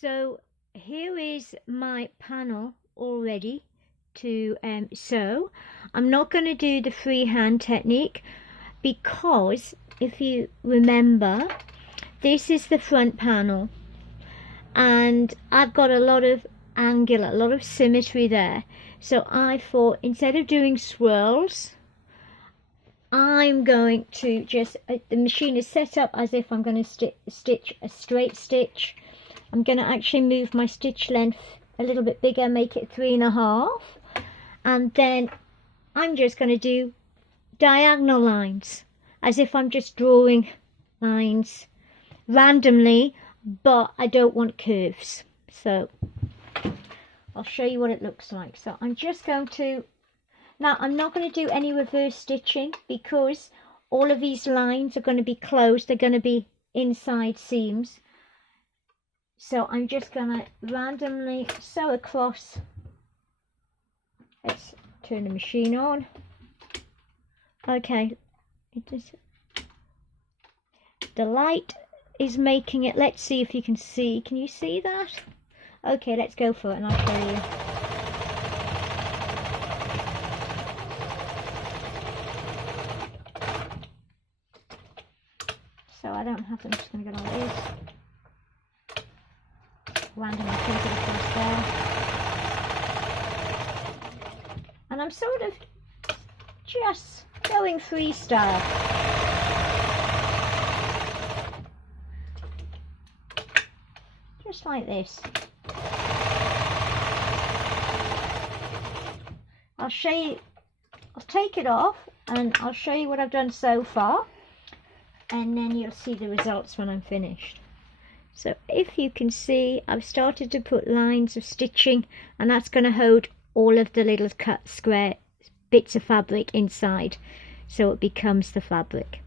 So here is my panel all ready to sew. I'm not going to do the freehand technique because if you remember, this is the front panel and I've got a lot of angular, a lot of symmetry there. So I thought instead of doing swirls, I'm going to just, the machine is set up as if I'm going to stitch a straight stitch. I'm going to actually move my stitch length a little bit bigger, make it 3.5, and then I'm just going to do diagonal lines as if I'm just drawing lines randomly, but I don't want curves. So I'll show you what it looks like. So I'm just going to, now I'm not going to do any reverse stitching because all of these lines are going to be closed, they're going to be inside seams. So I'm just going to randomly sew across. Let's turn the machine on. Okay, the light is making it. Let's see if you can see. Can you see that? Okay, let's go for it and I'll show you. So I don't have to, I'm just going to go like this. Randomly put it across there. And I'm sort of just going freestyle. Just like this. I'll show you, I'll take it off and I'll show you what I've done so far, and then you'll see the results when I'm finished. So if you can see, I've started to put lines of stitching, and that's going to hold all of the little cut square bits of fabric inside, so it becomes the fabric.